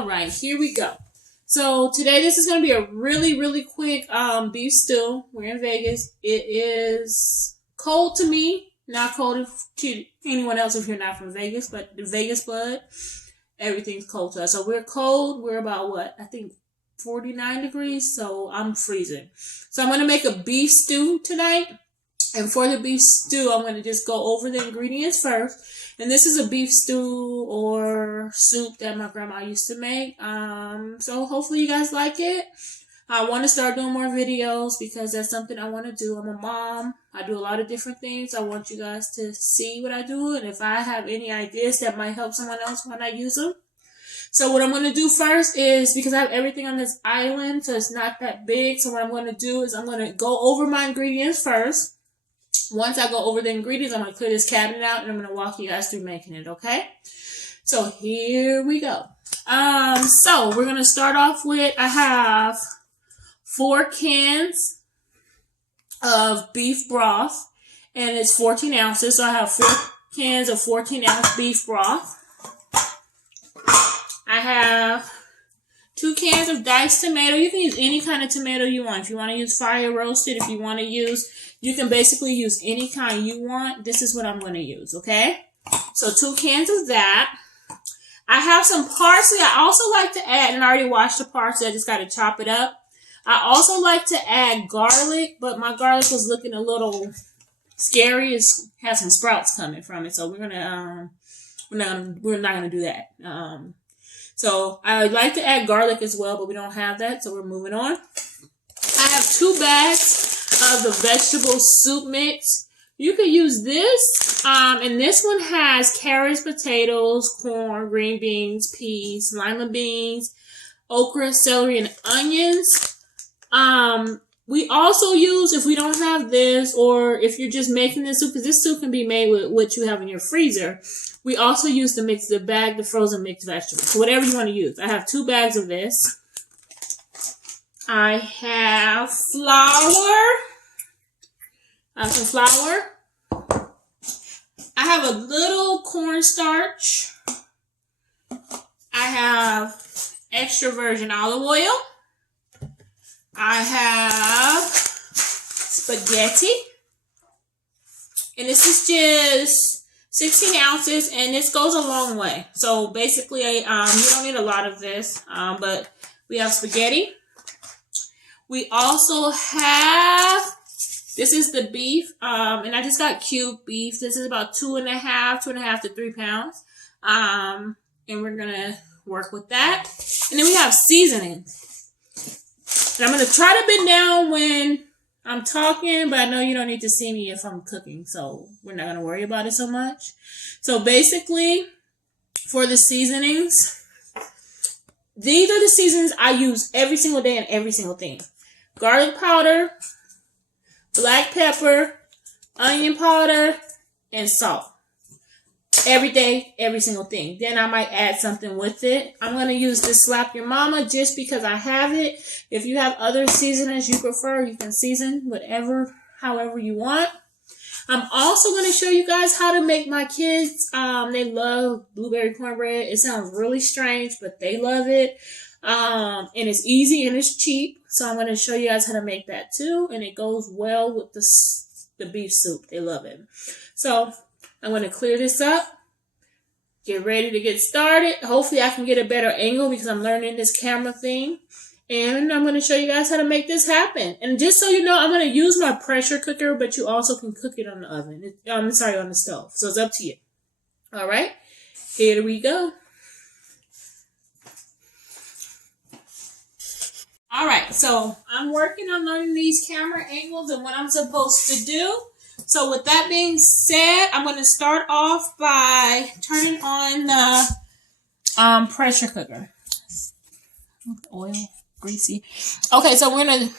All right, here we go. So today this is going to be a really quick beef stew. We're in Vegas. It is cold to me, not cold to anyone else if you're not from Vegas, but the Vegas blood, everything's cold to us. So we're cold. We're about what? I think 49 degrees, so I'm freezing. So I'm going to make a beef stew tonight. And for the beef stew, I'm going to just go over the ingredients first. And this is a beef stew or soup that my grandma used to make. So hopefully you guys like it. I want to start doing more videos because that's something I want to do. I'm a mom. I do a lot of different things. I want you guys to see what I do. And if I have any ideas that might help someone else when I use them. So what I'm going to do first is, because I have everything on this island, so it's not that big. So what I'm going to do is I'm going to go over my ingredients first. Once I go over the ingredients, I'm going to clear this cabinet out and I'm going to walk you guys through making it, okay? So here we go. So we're going to start off with, I have 4 cans of beef broth and it's 14 ounces. So I have 4 cans of 14-ounce beef broth. I have 2 cans of diced tomato. You can use any kind of tomato you want. If you want to use fire roasted, if you want to use, you can basically use any kind you want. This is what I'm going to use, okay? So 2 cans of that. I have some parsley. I also like to add, and I already washed the parsley. I just got to chop it up. I also like to add garlic, but my garlic was looking a little scary. It has some sprouts coming from it, so we're not gonna do that. So I like to add garlic as well, but we don't have that, so we're moving on. I have 2 bags of the vegetable soup mix. You could use this, and this one has carrots, potatoes, corn, green beans, peas, lima beans, okra, celery, and onions. We also use, if we don't have this, or if you're just making this soup, because this soup can be made with what you have in your freezer, we also use the frozen mixed vegetables. So whatever you want to use. I have 2 bags of this. I have flour. I have some flour. I have a little cornstarch. I have extra virgin olive oil. I have spaghetti. And this is just 16 ounces, and this goes a long way. So basically, you don't need a lot of this, but we have spaghetti. We also have, this is the beef, and I just got cubed beef. This is about 2.5 to 3 pounds. And we're going to work with that. And then we have seasoning. And I'm going to try to bend down when I'm talking, but I know you don't need to see me if I'm cooking, so we're not going to worry about it so much. So basically, for the seasonings, these are the seasonings I use every single day in every single thing. Garlic powder, black pepper, onion powder, and salt. Every day, every single thing. Then I might add something with it. I'm going to use this Slap Your Mama just because I have it. If you have other seasonings you prefer, you can season whatever, however you want. I'm also going to show you guys how to make my kids. They love blueberry cornbread. It sounds really strange, but they love it. And it's easy and it's cheap. So I'm going to show you guys how to make that too. And it goes well with the beef soup. They love it. So I'm going to clear this up, get ready to get started. Hopefully I can get a better angle because I'm learning this camera thing. And I'm going to show you guys how to make this happen. And just so you know, I'm going to use my pressure cooker, but you also can cook it on the oven. On the stove. So it's up to you. All right, here we go. All right, so I'm working on learning these camera angles and what I'm supposed to do. So with that being said, I'm going to start off by turning on the pressure cooker. Oil, greasy. Okay, so we're going to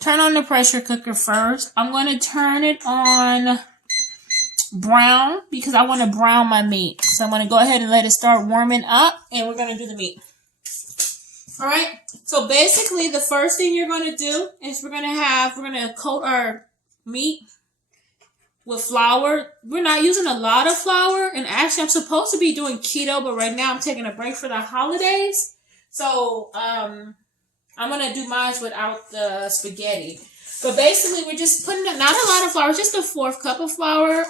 turn on the pressure cooker first. I'm going to turn it on brown because I want to brown my meat. So I'm going to go ahead and let it start warming up and we're going to do the meat. All right, so basically the first thing you're going to do is we're going to coat our meat with flour. We're not using a lot of flour, and actually I'm supposed to be doing keto, but right now I'm taking a break for the holidays. So I'm gonna do mine without the spaghetti. But basically, we're just putting not a lot of flour, just a 1/4 cup of flour,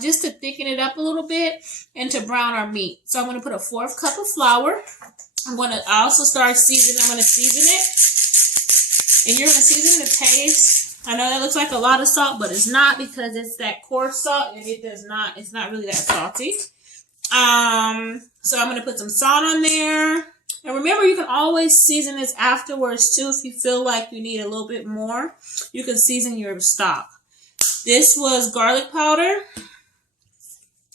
just to thicken it up a little bit and to brown our meat. So I'm gonna put a 1/4 cup of flour. I'm gonna also start seasoning. I'm gonna season it, and you're gonna season the taste. I know that looks like a lot of salt, but it's not, because it's that coarse salt, and it does not. It's not really that salty. So I'm gonna put some salt on there. And remember, you can always season this afterwards too. If you feel like you need a little bit more, you can season your stock. This was garlic powder.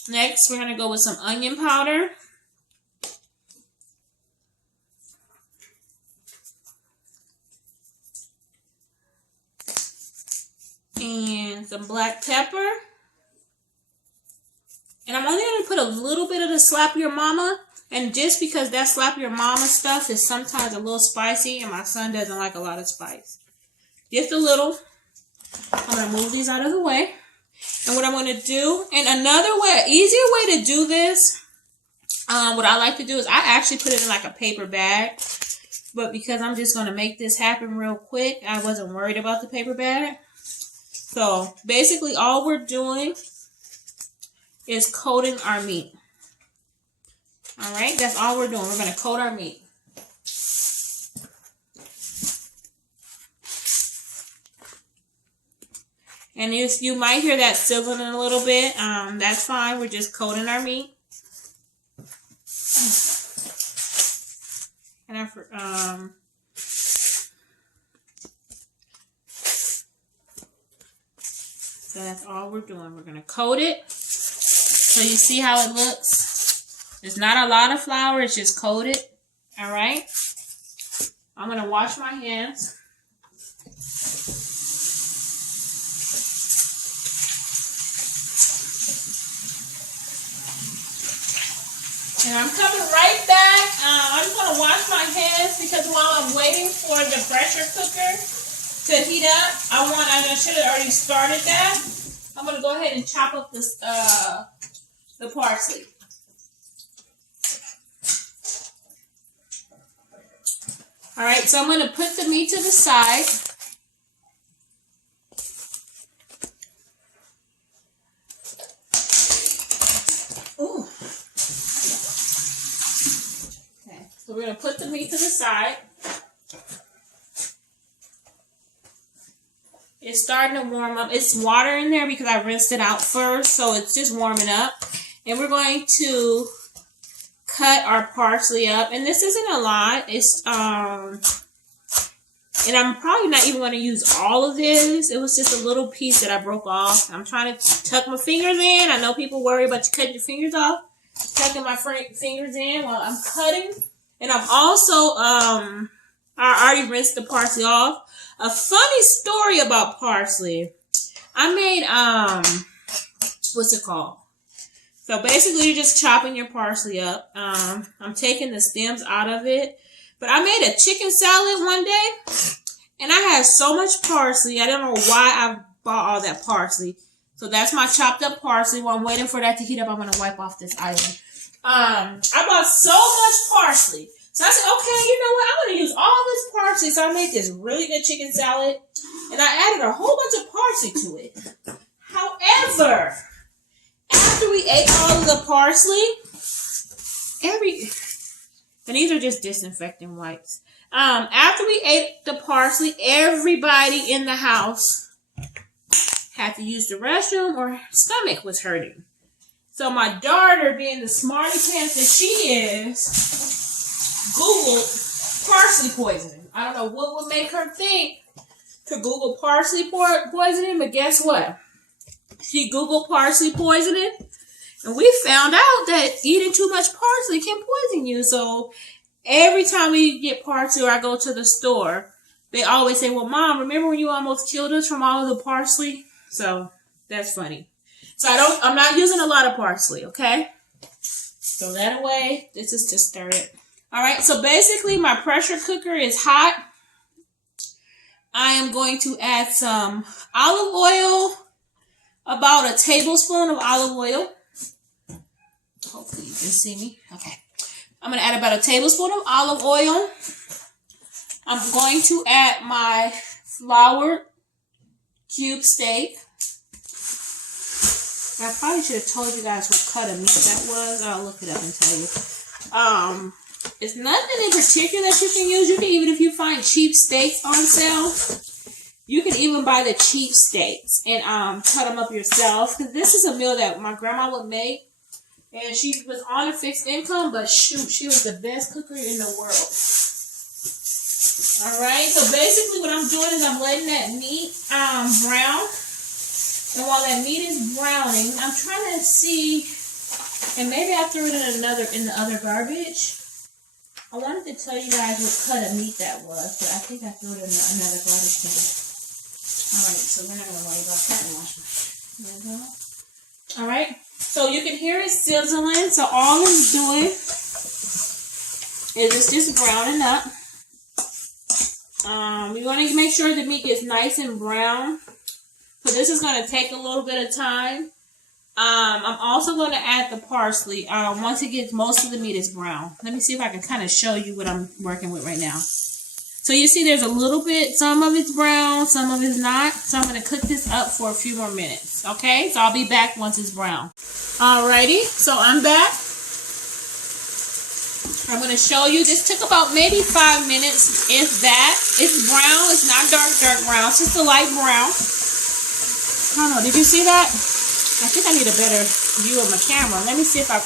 Next, we're going to go with some onion powder. And some black pepper. And I'm only going to put a little bit of the Slap Your Mama. And just because that Slap Your Mama stuff is sometimes a little spicy, and my son doesn't like a lot of spice. Just a little. I'm going to move these out of the way. And what I'm going to do, and another way, easier way to do this, what I like to do is I actually put it in like a paper bag. But because I'm just going to make this happen real quick, I wasn't worried about the paper bag. So basically all we're doing is coating our meat. Alright, that's all we're doing. We're going to coat our meat. And you might hear that sizzling a little bit. That's fine. We're just coating our meat. And so that's all we're doing. We're going to coat it. So you see how it looks? There's not a lot of flour. It's just coated. All right. I'm going to wash my hands. And I'm coming right back. I'm just going to wash my hands because while I'm waiting for the pressure cooker to heat up, I should have already started that. I'm going to go ahead and chop up this, the parsley. All right, so I'm going to put the meat to the side. Ooh. Okay, so we're going to put the meat to the side. It's starting to warm up. It's water in there because I rinsed it out first, so it's just warming up. And we're going to cut our parsley up, and this isn't a lot. It's and I'm probably not even going to use all of this. It was just a little piece that I broke off. I'm trying to tuck my fingers in. I know people worry about you cutting your fingers off. Tucking my fingers in while I'm cutting. And I'm also I already rinsed the parsley off. A funny story about parsley. I made what's it called? So basically, you're just chopping your parsley up. I'm taking the stems out of it. But I made a chicken salad one day, and I had so much parsley. I don't know why I bought all that parsley. So that's my chopped up parsley. While I'm waiting for that to heat up, I'm going to wipe off this item. I bought so much parsley. So I said, okay, you know what? I'm going to use all this parsley. So I made this really good chicken salad, and I added a whole bunch of parsley to it. However, after we ate all of the parsley, and these are just disinfecting wipes. After we ate the parsley, everybody in the house had to use the restroom or stomach was hurting. So my daughter, being the smarty pants that she is, Googled parsley poisoning. I don't know what would make her think to Google parsley poisoning, but guess what? She Googled parsley poisoning, and we found out that eating too much parsley can poison you. So every time we get parsley or I go to the store, they always say, well, Mom, remember when you almost killed us from all of the parsley? So that's funny. So I'm not using a lot of parsley, okay? So that way, this is to stir it. All right, so basically my pressure cooker is hot. I am going to add some olive oil, about a tablespoon of olive oil. Hopefully you can see me. Okay. I'm going to add about a tablespoon of olive oil. I'm going to add my floured cube steak. I probably should have told you guys what cut of meat that was. I'll look it up and tell you. It's nothing in particular that you can use. You can even, if you find cheap steaks on sale, you can even buy the cheap steaks and cut them up yourself. Because this is a meal that my grandma would make. And she was on a fixed income, but shoot, she was the best cooker in the world. Alright, so basically what I'm doing is I'm letting that meat brown. And while that meat is browning, I'm trying to see, and maybe I threw it in the other garbage. I wanted to tell you guys what cut of meat that was, but I think I threw it in another garbage can. Alright, so we're not going to worry about that and wash my hands. Alright, so you can hear it sizzling. So all it's doing is it's just browning up. You want to make sure the meat gets nice and brown. So this is going to take a little bit of time. I'm also going to add the parsley once it gets most of the meat is brown. Let me see if I can kind of show you what I'm working with right now. So you see there's a little bit, some of it's brown, some of it's not. So I'm going to cook this up for a few more minutes. Okay, so I'll be back once it's brown. Alrighty, so I'm back. I'm going to show you. This took about maybe 5 minutes, if that. It's brown. It's not dark brown. It's just a light brown. I don't know. Did you see that? I think I need a better view of my camera. Let me see if I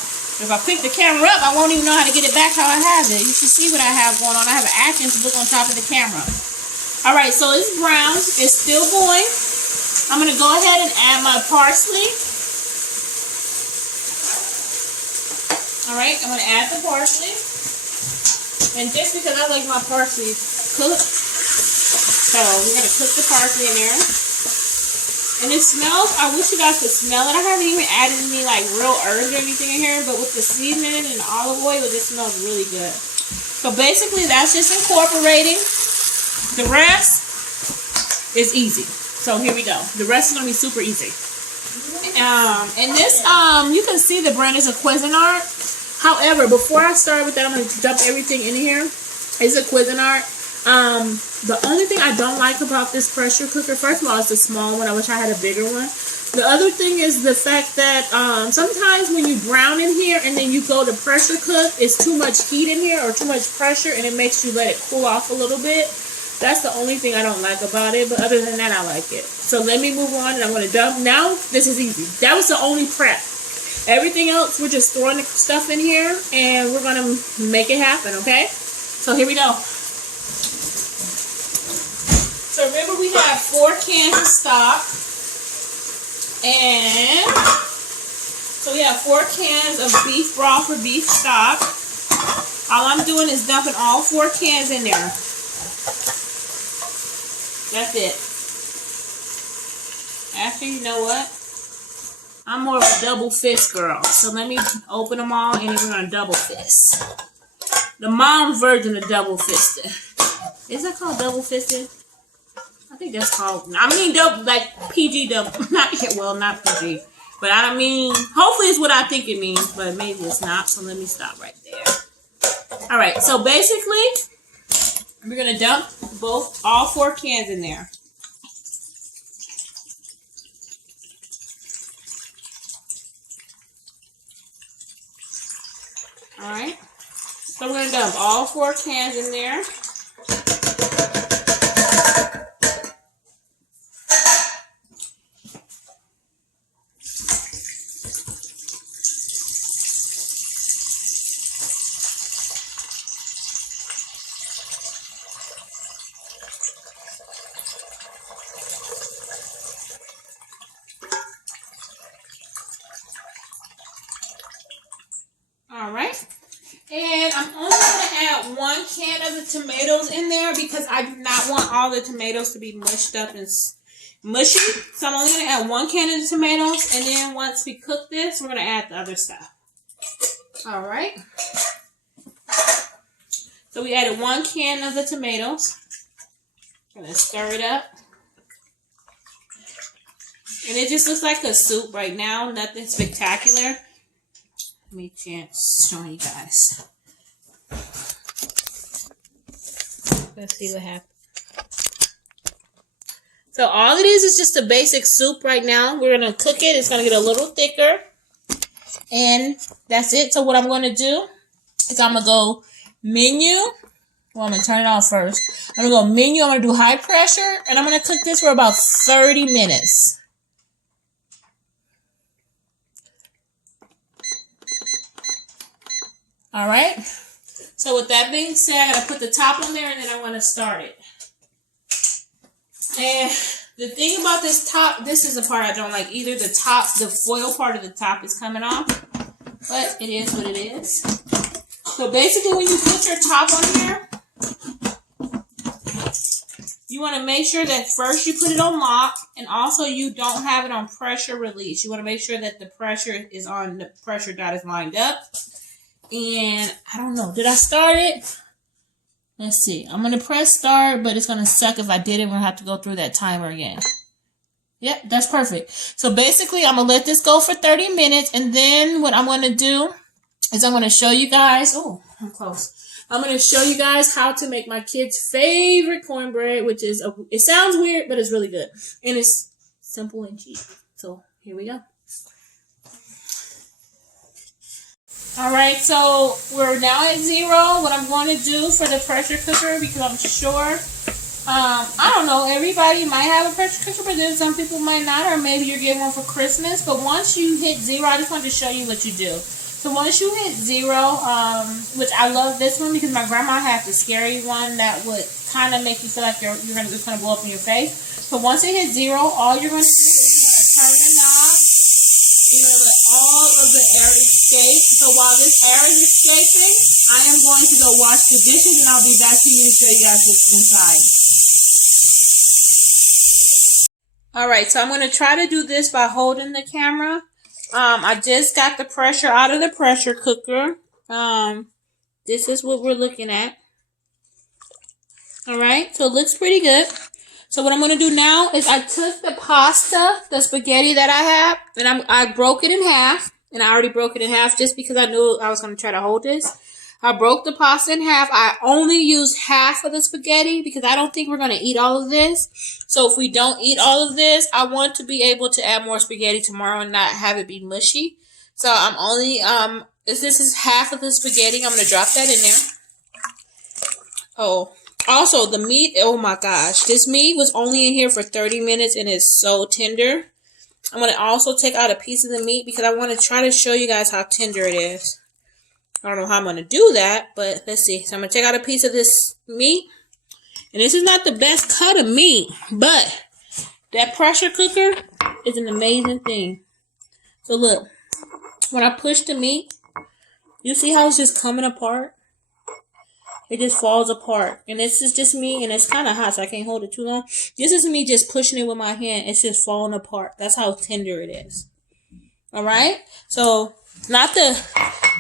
pick the camera up, I won't even know how to get it back how I have it. You should see what I have going on. I have an Atkins book on top of the camera. Alright, so it's brown. It's still going. I'm going to go ahead and add my parsley. Alright, I'm going to add the parsley. And just because I like my parsley cooked, so we're going to cook the parsley in there. And it smells, I wish you guys could smell it. I haven't even added any like real herbs or anything in here, but with the seasoning and the olive oil, it just smells really good. So basically that's just incorporating. The rest is easy. So here we go. The rest is going to be super easy. And this, you can see the brand is a Cuisinart. However, before I start with that, I'm going to dump everything in here. It's a Cuisinart. The only thing I don't like about this pressure cooker, first of all, it's a small one. I wish I had a bigger one. The other thing is the fact that sometimes when you brown in here and then you go to pressure cook, it's too much heat in here or too much pressure, and it makes you let it cool off a little bit. That's the only thing I don't like about it, but other than that, I like it. So let me move on, and I'm going to dump. Now, this is easy. That was the only prep. Everything else, we're just throwing the stuff in here, and we're going to make it happen, okay? So here we go. So remember, we have 4 cans of stock, and so we have 4 cans of beef broth or beef stock. All I'm doing is dumping all 4 cans in there. That's it. Actually, you know what? I'm more of a double fist girl, so let me open them all, and then we're gonna double fist. The mom's version of double fisted. Is that called double fisted? I think that's called, I mean, double, like PG double, not PG, but I don't mean, hopefully it's what I think it means, but maybe it's not, so let me stop right there. Alright, so basically, we're going to dump all 4 cans in there. Alright, so we're going to dump all 4 cans in there. Alright, and I'm only going to add 1 can of the tomatoes in there because I do not want all the tomatoes to be mushed up and mushy. So I'm only going to add 1 can of the tomatoes, and then once we cook this, we're going to add the other stuff. Alright, so we added 1 can of the tomatoes. I'm going to stir it up. And it just looks like a soup right now, nothing spectacular. Let me chance showing you guys. Let's see what happens. So all it is just a basic soup right now. We're going to cook it. It's going to get a little thicker. And that's it. So what I'm going to do is I'm going to go menu. Well, I'm going to turn it off first. I'm going to go menu. I'm going to do high pressure. And I'm going to cook this for about 30 minutes. All right. So with that being said, I'm going to put the top on there and then I want to start it. And the thing about this top, this is the part I don't like either. The top, the foil part of the top is coming off. But it is what it is. So basically when you put your top on here, you want to make sure that first you put it on lock. And also you don't have it on pressure release. You want to make sure that the pressure is on, the pressure dot is lined up. And I don't know, did I start it? Let's see. I'm going to press start, but it's going to suck if I did it. We're going to have to go through that timer again. Yep, that's perfect. So basically, I'm going to let this go for 30 minutes. And then what I'm going to do is I'm going to show you guys. Oh, I'm close. I'm going to show you guys how to make my kids' favorite cornbread, which is, it sounds weird, but it's really good. And it's simple and cheap. So here we go. All right, so we're now at 0. What I'm going to do for the pressure cooker, because I'm sure, I don't know, everybody might have a pressure cooker, but then some people might not, or maybe you're getting one for Christmas. But once you hit 0, I just wanted to show you what you do. So once you hit 0, which I love this one because my grandma had the scary one that would kind of make you feel like it's going to blow up in your face. So once it hits 0, all you're going to do is you're going to turn the knob. You're going to let all of the air escape. So while this air is escaping, I am going to go wash the dishes and I'll be back to you to show you guys what's inside. Alright, so I'm going to try to do this by holding the camera. I just got the pressure out of the pressure cooker. This is what we're looking at. Alright, so it looks pretty good. So what I'm going to do now is I took the pasta, the spaghetti that I have, and I broke it in half. And I already broke it in half just because I knew I was going to try to hold this. I broke the pasta in half. I only used half of the spaghetti because I don't think we're going to eat all of this. So if we don't eat all of this, I want to be able to add more spaghetti tomorrow and not have it be mushy. So I'm only, this is half of the spaghetti. I'm going to drop that in there. Oh. Also, the meat, oh my gosh. This meat was only in here for 30 minutes and it's so tender. I'm going to also take out a piece of the meat because I want to try to show you guys how tender it is. I don't know how I'm going to do that, but let's see. So I'm going to take out a piece of this meat. And this is not the best cut of meat, but that pressure cooker is an amazing thing. So look, when I push the meat, you see how it's just coming apart? It just falls apart. And this is just me, and it's kind of hot, so I can't hold it too long. This is me just pushing it with my hand. It's just falling apart. That's how tender it is. Alright? So, not the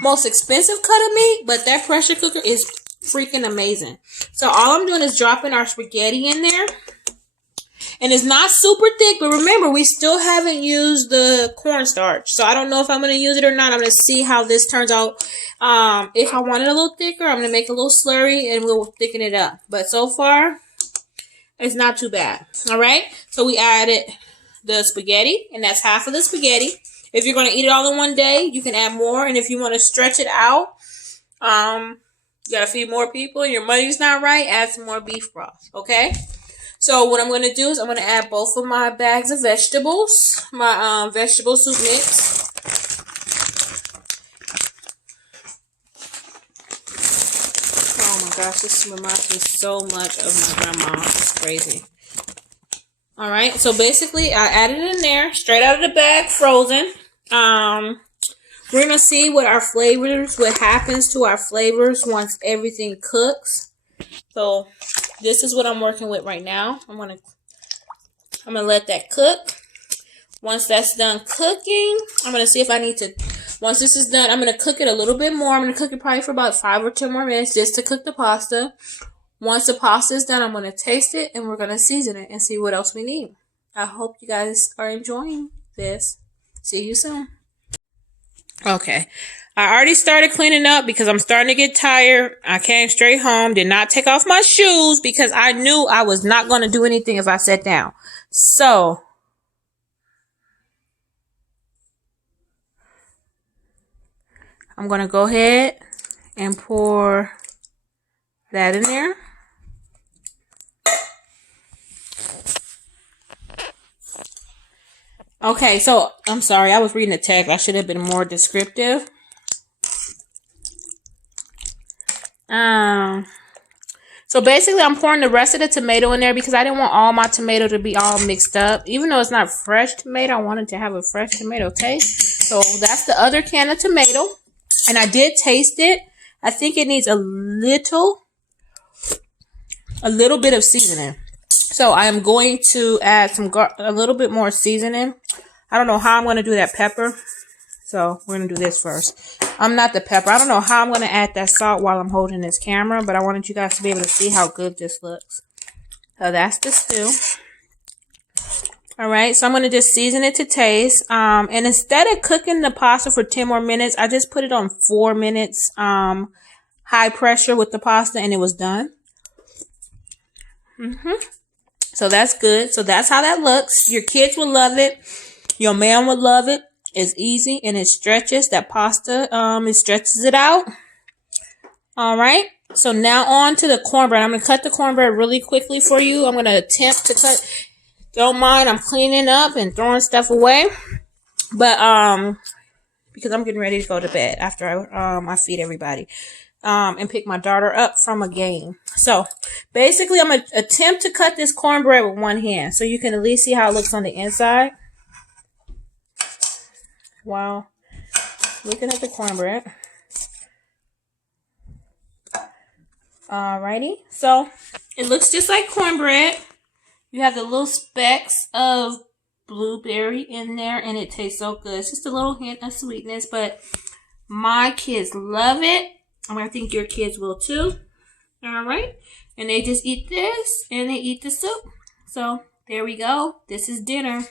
most expensive cut of meat, but that pressure cooker is freaking amazing. So, all I'm doing is dropping our spaghetti in there. And it's not super thick, but remember, we still haven't used the cornstarch. So I don't know if I'm going to use it or not. I'm going to see how this turns out. If I want it a little thicker, I'm going to make a little slurry and we'll thicken it up. But so far, it's not too bad. All right. So we added the spaghetti, and that's half of the spaghetti. If you're going to eat it all in one day, you can add more. And if you want to stretch it out, you got to feed more people and your money's not right, add some more beef broth. Okay. So what I'm going to do is I'm going to add both of my bags of vegetables, my vegetable soup mix. Oh my gosh, this reminds me so much of my grandma. It's crazy. All right, so basically I added it in there, straight out of the bag, frozen. We're going to see what our flavors, what happens to our flavors once everything cooks. So this is what I'm working with right now. I'm gonna let that cook. Once that's done cooking, I'm gonna see if I need to. Once this is done, I'm gonna cook it a little bit more. I'm gonna cook it probably for about 5 or 10 more minutes just to cook the pasta. Once the pasta is done, I'm gonna taste it and we're gonna season it and see what else we need. I hope you guys are enjoying this. See you soon. Okay. I already started cleaning up because I'm starting to get tired. I came straight home, did not take off my shoes because I knew I was not going to do anything if I sat down. So, I'm going to go ahead and pour that in there. Okay, so I'm sorry, I was reading the text. I should have been more descriptive. So basically I'm pouring the rest of the tomato in there because I didn't want all my tomato to be all mixed up. Even though it's not fresh tomato, I wanted to have a fresh tomato taste. So that's the other can of tomato. And I did taste it. I think it needs a little bit of seasoning. So I am going to add a little bit more seasoning. I don't know how I'm going to do that pepper. So we're going to do this first. Not the pepper. I don't know how I'm going to add that salt while I'm holding this camera, but I wanted you guys to be able to see how good this looks. So that's the stew. All right, so I'm going to just season it to taste. And instead of cooking the pasta for 10 more minutes, I just put it on 4 minutes high pressure with the pasta, and it was done. So that's good. So that's how that looks. Your kids will love it. Your man will love it. It's easy and it stretches that pasta. It stretches it out. All right. So now on to the cornbread. I'm going to cut the cornbread really quickly for you. I'm going to attempt to cut. Don't mind. I'm cleaning up and throwing stuff away. But because I'm getting ready to go to bed after I feed everybody. And pick my daughter up from a game. So basically I'm going to attempt to cut this cornbread with one hand so you can at least see how it looks on the inside. Wow. Looking at the cornbread. Alrighty. So it looks just like cornbread. You have the little specks of blueberry in there and it tastes so good. It's just a little hint of sweetness, but my kids love it. I think your kids will too. All right. And they just eat this and they eat the soup. So there we go. This is dinner.